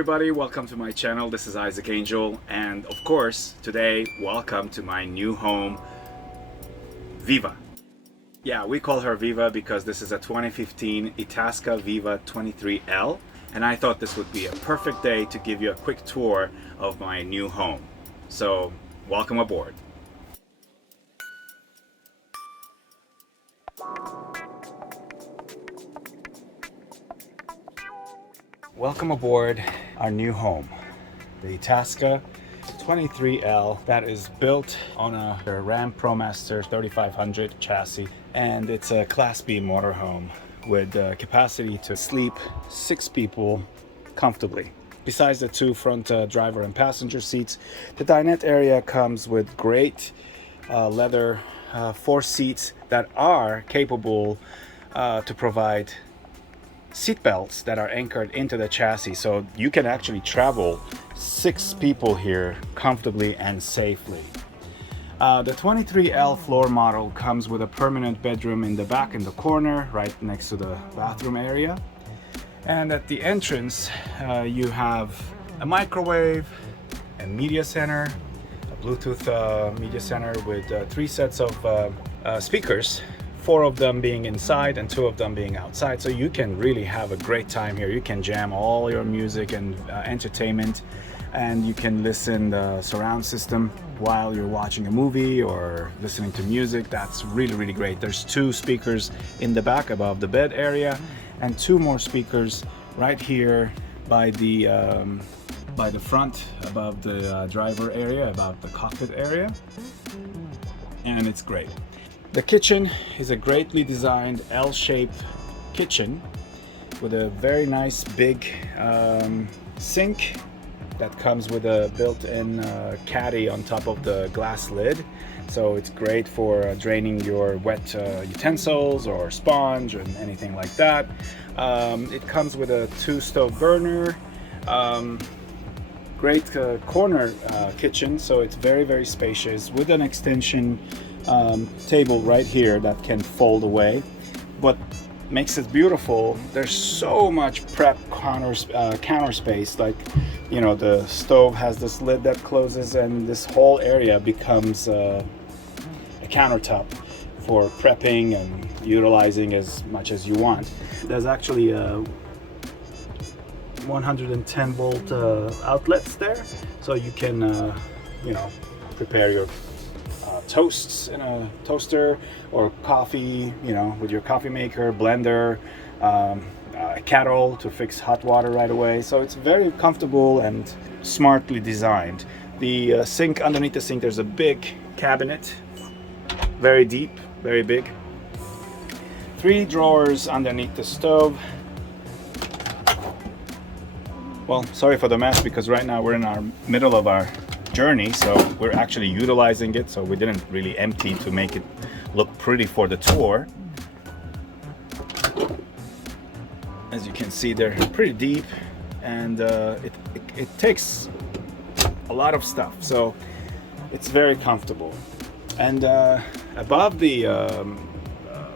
everybody, welcome to my channel. This is Isaac Angel, and of course today welcome to my new home, Viva. Yeah, we call her Viva because this is a 2015 Itasca Viva 23L, and I thought this would be a perfect day to give you a quick tour of my new home. So welcome aboard. Welcome aboard our new home, the Itasca 23L, that is built on a RAM Promaster 3500 chassis, and it's a Class B motorhome with capacity to sleep 6 people comfortably. Besides the 2 front driver and passenger seats, the dinette area comes with great leather 4 seats that are capable to provide seat belts that are anchored into the chassis, so you can actually travel 6 people here comfortably and safely. The 23L floor model comes with a permanent bedroom in the back in the corner right next to the bathroom area, and at the entrance you have a microwave, a media center, a Bluetooth media center with 3 sets of speakers, 4 of them being inside and 2 of them being outside, so you can really have a great time here. You can jam all your music and entertainment, and you can listen the surround system while you're watching a movie or listening to music. That's really great. There's 2 speakers in the back above the bed area and 2 more speakers right here by the front above the driver area, above the cockpit area, and it's great. The kitchen is a greatly designed L-shaped kitchen with a very nice big sink that comes with a built-in caddy on top of the glass lid. So it's great for draining your wet utensils or sponge or anything like that. It comes with a 2 stove burner. Great corner kitchen, so it's very spacious with an extension table right here that can fold away. What makes it beautiful, there's so much prep counter space. Like, you know, the stove has this lid that closes and this whole area becomes a countertop for prepping and utilizing as much as you want. There's actually a 110 volt outlets there, so you can you know, prepare your toasts in a toaster, or coffee, you know, with your coffee maker, blender, a kettle to fix hot water right away. So it's very comfortable and smartly designed. The sink, underneath the sink there's a big cabinet, very deep, very big. 3 drawers underneath the stove. Well, sorry for the mess, because right now we're in our middle of our journey, so we're actually utilizing it, so we didn't really empty to make it look pretty for the tour. As you can see, they're pretty deep, and it takes a lot of stuff, so it's very comfortable. And above the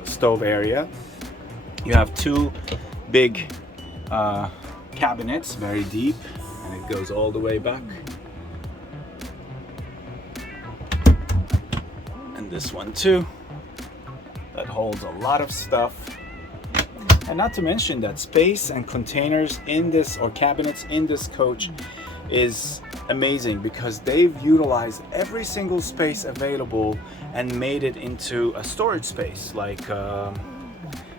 stove area you have 2 big cabinets, very deep, and it goes all the way back. And this one too, that holds a lot of stuff. And not to mention that space and containers in this, or cabinets in this coach, is amazing, because they've utilized every single space available and made it into a storage space. Like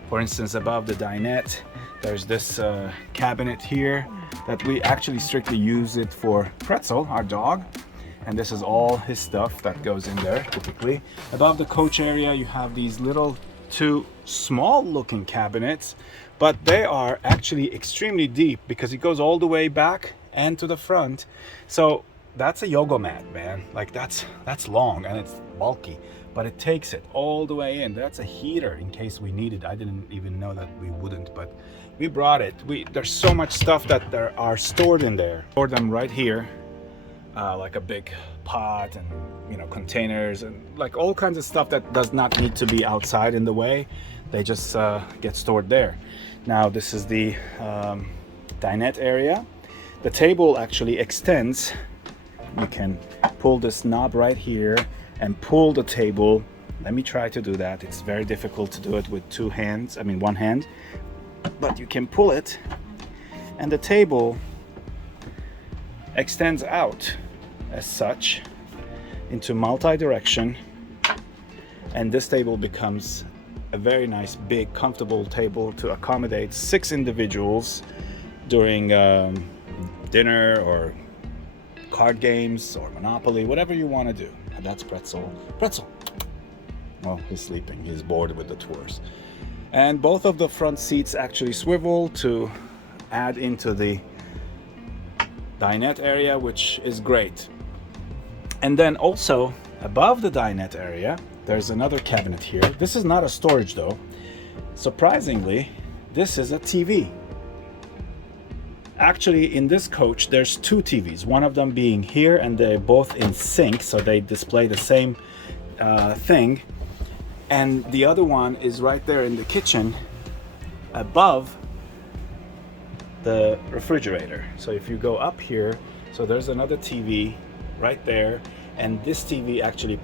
for instance, above the dinette there's this cabinet here that we actually strictly use it for Pretzel, our dog, and this is all his stuff that goes in there typically. Above the coach area you have these little 2 small looking cabinets, but they are actually extremely deep because it goes all the way back and to the front. So that's a yoga mat, man. Like that's long and it's bulky, but it takes it all the way in. That's a heater in case we need it. I didn't even know that we wouldn't, but we brought it. There's so much stuff that there are stored in there. Store them right here, like a big pot and, you know, containers and like all kinds of stuff that does not need to be outside in the way. They just get stored there. Now this is the dinette area. The table actually extends. You can pull this knob right here and pull the table. Let me try to do that. It's very difficult to do it with two hands, I mean one hand, but you can pull it and the table extends out as such into multi-direction, and this table becomes a very nice big comfortable table to accommodate 6 individuals during dinner or card games or Monopoly, whatever you want to do. And that's Pretzel. Well, he's sleeping, he's bored with the tours. And both of the front seats actually swivel to add into the dinette area, which is great. And then also above the dinette area there's another cabinet here. This is not a storage though. Surprisingly, this is a TV. Actually, in this coach there's 2 TVs, one of them being here, and they're both in sync, so they display the same thing. And the other one is right there in the kitchen above the refrigerator. So if you go up here, so there's another TV right there, and this TV actually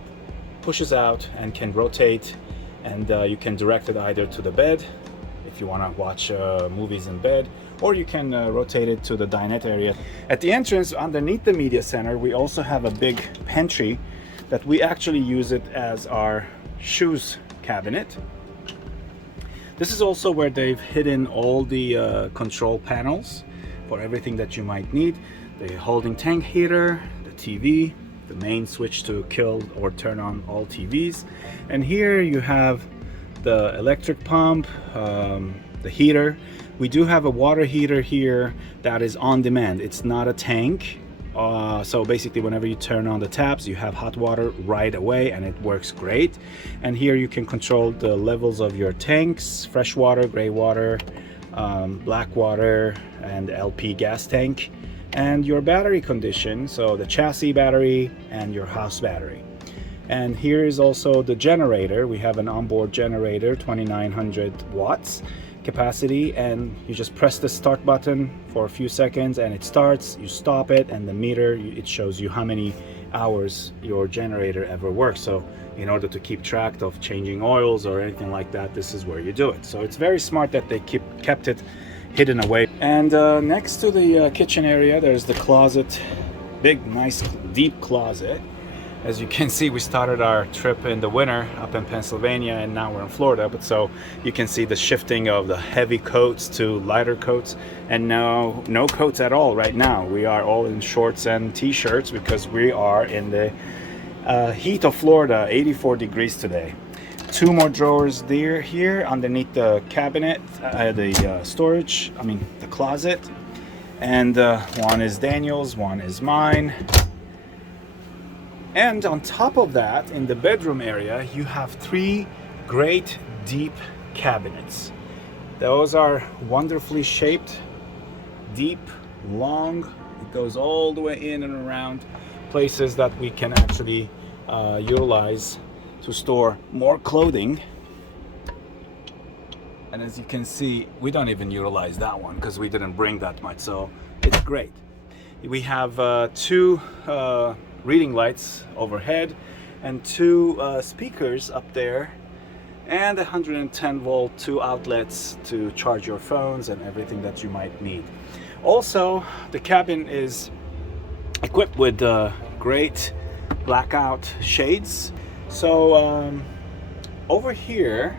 pushes out and can rotate, and you can direct it either to the bed if you want to watch movies in bed, or you can rotate it to the dinette area. At the entrance underneath the media center we also have a big pantry that we actually use it as our shoes cabinet. This is also where they've hidden all the control panels for everything that you might need. The holding tank heater, the TV, the main switch to kill or turn on all TVs, and here you have the electric pump, the heater. We do have a water heater here that is on demand. It's not a tank. So basically whenever you turn on the taps you have hot water right away, and it works great. And here you can control the levels of your tanks: fresh water, gray water, black water, and LP gas tank, and your battery condition, so the chassis battery and your house battery. And here is also the generator. We have an onboard generator, 2900 watts capacity, and you just press the start button for a few seconds and it starts. You stop it and the meter, it shows you how many hours your generator ever works. So in order to keep track of changing oils or anything like that, this is where you do it. So it's very smart that they kept it hidden away. And next to the kitchen area there's the closet, big nice deep closet. As you can see, we started our trip in the winter up in Pennsylvania and now we're in Florida, but so you can see the shifting of the heavy coats to lighter coats, and no coats at all right now. We are all in shorts and t-shirts because we are in the heat of Florida, 84 degrees today. 2 more drawers there here underneath the cabinet, the closet, and one is Daniel's, one is mine. And on top of that, in the bedroom area, you have 3 great deep cabinets. Those are wonderfully shaped, deep, long. It goes all the way in and around, places that we can actually utilize to store more clothing. And as you can see, we don't even utilize that one because we didn't bring that much, so it's great. We have 2 reading lights overhead and 2 speakers up there, and 110 volt 2 outlets to charge your phones and everything that you might need. Also, the cabin is equipped with great blackout shades. So over here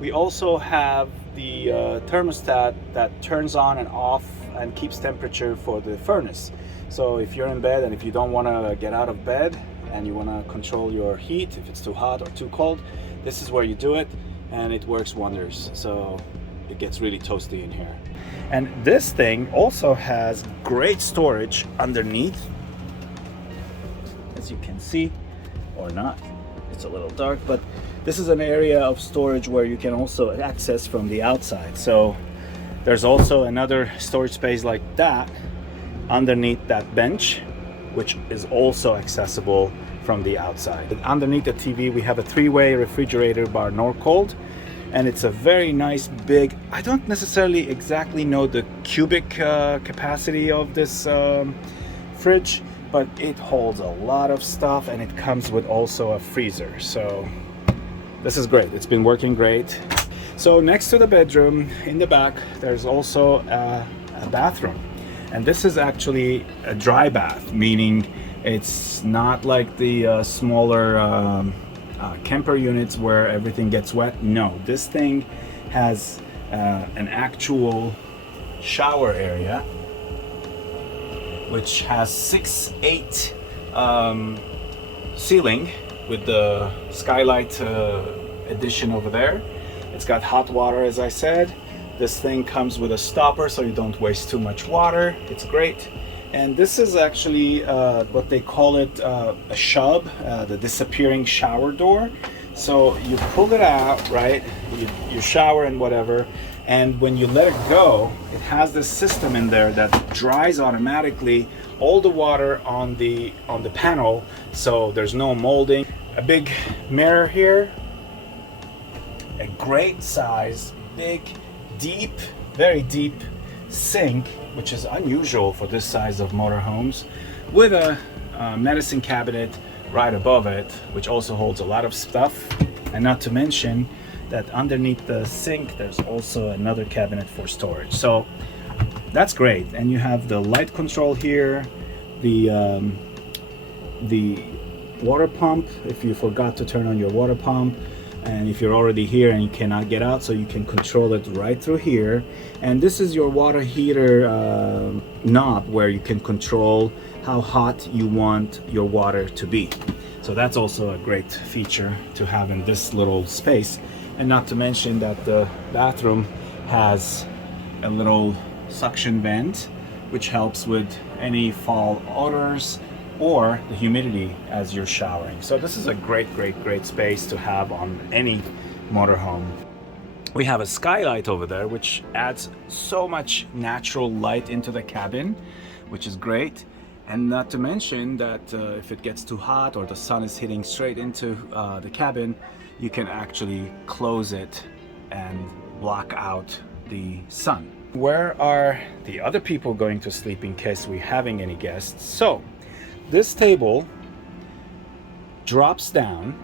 we also have the thermostat that turns on and off and keeps temperature for the furnace. So if you're in bed and if you don't want to get out of bed and you want to control your heat, if it's too hot or too cold, this is where you do it, and it works wonders. So it gets really toasty in here. And this thing also has great storage underneath, as you can see, or not. It's a little dark, but this is an area of storage where you can also access from the outside. So there's also another storage space like that underneath that bench, which is also accessible from the outside. Underneath the TV we have a 3-way refrigerator bar Norcold, and it's a very nice big, I don't necessarily exactly know the cubic capacity of this fridge, but it holds a lot of stuff, and it comes with also a freezer. So this is great. It's been working great. So next to the bedroom in the back, there's also a bathroom, and this is actually a dry bath, meaning it's not like the smaller camper units where everything gets wet. No, this thing has an actual shower area, which has 6'8" ceiling with the skylight addition over there. It's got hot water, as I said. This thing comes with a stopper so you don't waste too much water. It's great. And this is actually what they call it, a shub, the disappearing shower door. So you pull it out, right? You shower and whatever, and when you let it go, it has this system in there that dries automatically all the water on the panel, so there's no molding. A big mirror here, a great size, big, deep, very deep sink, which is unusual for this size of motorhomes, with a medicine cabinet right above it, which also holds a lot of stuff. And not to mention that underneath the sink there's also another cabinet for storage. So that's great. And you have the light control here, the water pump if you forgot to turn on your water pump, and if you're already here and you cannot get out, so you can control it right through here. And this is your water heater knob, where you can control how hot you want your water to be. So that's also a great feature to have in this little space. And not to mention that the bathroom has a little suction vent, which helps with any fall odors or the humidity as you're showering. So this is a great space to have on any motorhome. We have a skylight over there, which adds so much natural light into the cabin, which is great. And not to mention that if it gets too hot or the sun is hitting straight into the cabin, you can actually close it and block out the sun. Where are the other people going to sleep in case we're having any guests? So this table drops down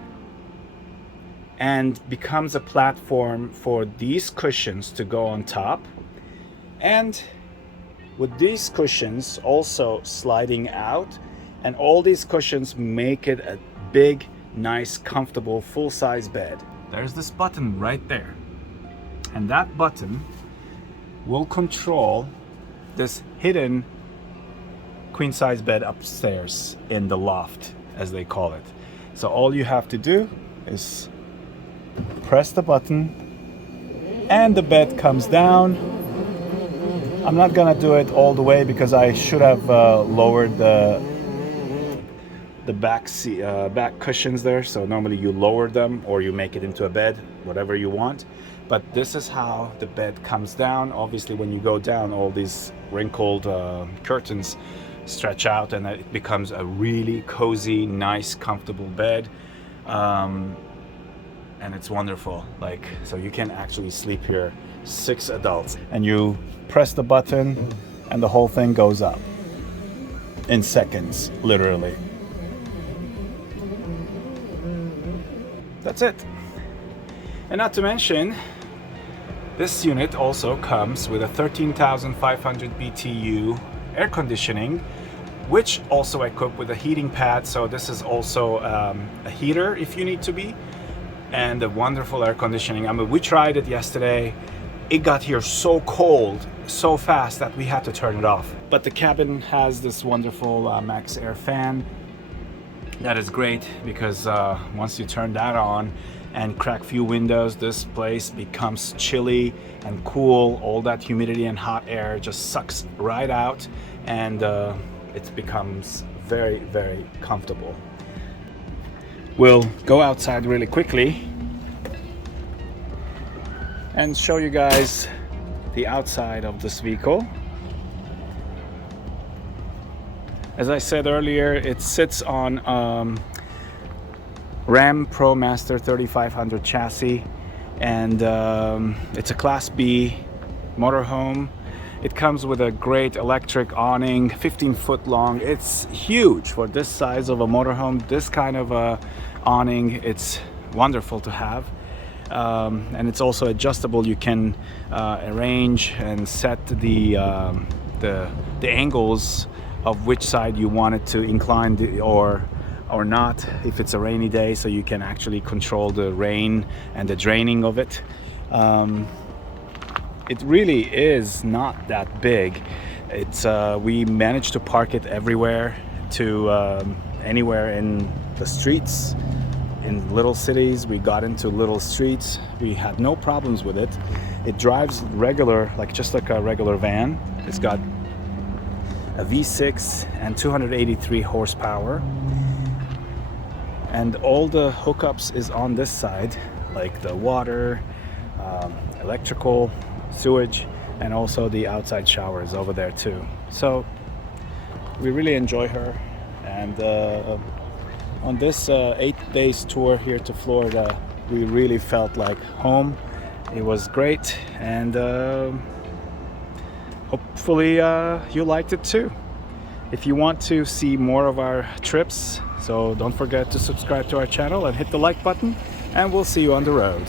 and becomes a platform for these cushions to go on top, and with these cushions also sliding out, and all these cushions make it a big, nice, comfortable, full-size bed. There's this button right there, and that button will control this hidden queen-size bed upstairs in the loft, as they call it. So all you have to do is press the button and the bed comes down. I'm not gonna do it all the way because I should have lowered the back cushions there. So normally you lower them or you make it into a bed, whatever you want. But this is how the bed comes down. Obviously when you go down, all these wrinkled curtains stretch out and it becomes a really cozy, nice, comfortable bed. And it's wonderful. Like, so you can actually sleep here, 6 adults, and you press the button and the whole thing goes up in seconds, literally. That's it. And not to mention, this unit also comes with a 13,500 BTU air conditioning, which also equipped with a heating pad. So this is also a heater if you need to be, and a wonderful air conditioning. I mean, we tried it yesterday. It got here so cold, so fast that we had to turn it off. But the cabin has this wonderful max air fan. That is great because once you turn that on and crack few windows, this place becomes chilly and cool. All that humidity and hot air just sucks right out, and it becomes very, very comfortable. We'll go outside really quickly and show you guys the outside of this vehicle. As I said earlier, it sits on RAM Promaster 3500 chassis, and it's a Class B motorhome. It comes with a great electric awning, 15-foot long. It's huge for this size of a motorhome. This kind of a awning, it's wonderful to have. And it's also adjustable. You can arrange and set the angles of which side you want it to incline or not if it's a rainy day, so you can actually control the rain and the draining of it. It really is not that big. It's we managed to park it everywhere, to anywhere in the streets. In little cities, we got into little streets. We had no problems with it. It drives regular, just like a regular van. It's got a V6 and 283 horsepower. And all the hookups is on this side, like the water, electrical, sewage, and also the outside shower is over there too. So we really enjoy her. And on this 8 days tour here to Florida, we really felt like home. It was great, and hopefully you liked it too. If you want to see more of our trips, so don't forget to subscribe to our channel and hit the like button, and we'll see you on the road.